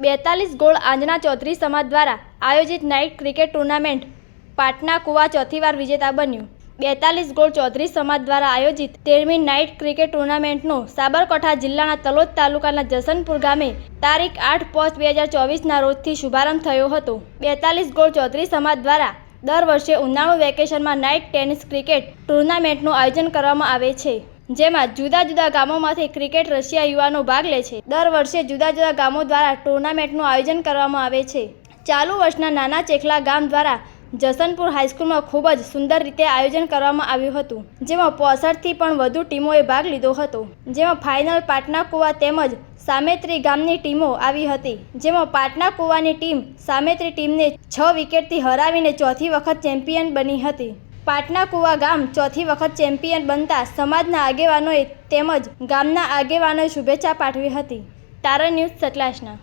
બેતાલીસ ગોળ આજના ચૌધરી સમાજ દ્વારા આયોજિત નાઇટ ક્રિકેટ ટુર્નામેન્ટ પાટના કુવા ચોથીવાર વિજેતા બન્યું. બેતાલીસ ગોળ ચૌધરી સમાજ દ્વારા આયોજિત તેરમી નાઇટ ક્રિકેટ ટુર્નામેન્ટનો સાબરકાંઠા જિલ્લાના તલોદ તાલુકાના જસનપુર ગામે તારીખ આઠ પાંચ બે હજાર ચોવીસના રોજથી શુભારંભ થયો હતો. બેતાલીસ ગોળ ચૌધરી સમાજ દ્વારા દર વર્ષે ઉનાળુ વેકેશનમાં નાઇટ ટેનિસ ક્રિકેટ ટુર્નામેન્ટનું આયોજન કરવામાં આવે છે. જેમાં જુદા જુદા ગામોમાંથી ક્રિકેટ રશિયા યુવાનો ભાગ લે છે. દર વર્ષે જુદા જુદા ગામો દ્વારા ટુર્નામેન્ટનું આયોજન કરવામાં આવે છે. ચાલુ વર્ષના નાના ચેખલા ગામ દ્વારા જસનપુર હાઈસ્કૂલમાં ખૂબ જ સુંદર રીતે આયોજન કરવામાં આવ્યું હતું, જેમાં પોસઠથી પણ વધુ ટીમોએ ભાગ લીધો હતો. જેમાં ફાઇનલ પાટના કુવા તેમજ સામેત્રી ગામની ટીમો આવી હતી, જેમાં પાટના કુવાની ટીમ સામેત્રી ટીમને છ વિકેટથી હરાવીને ચોથી વખત ચેમ્પિયન બની હતી. પાટના કુવા ગામ ચોથી વખત ચેમ્પિયન બનતા સમાજના આગેવાનોએ તેમજ ગામના આગેવાનોએ શુભેચ્છા પાઠવી હતી. તારા ન્યૂઝ સતલાસના.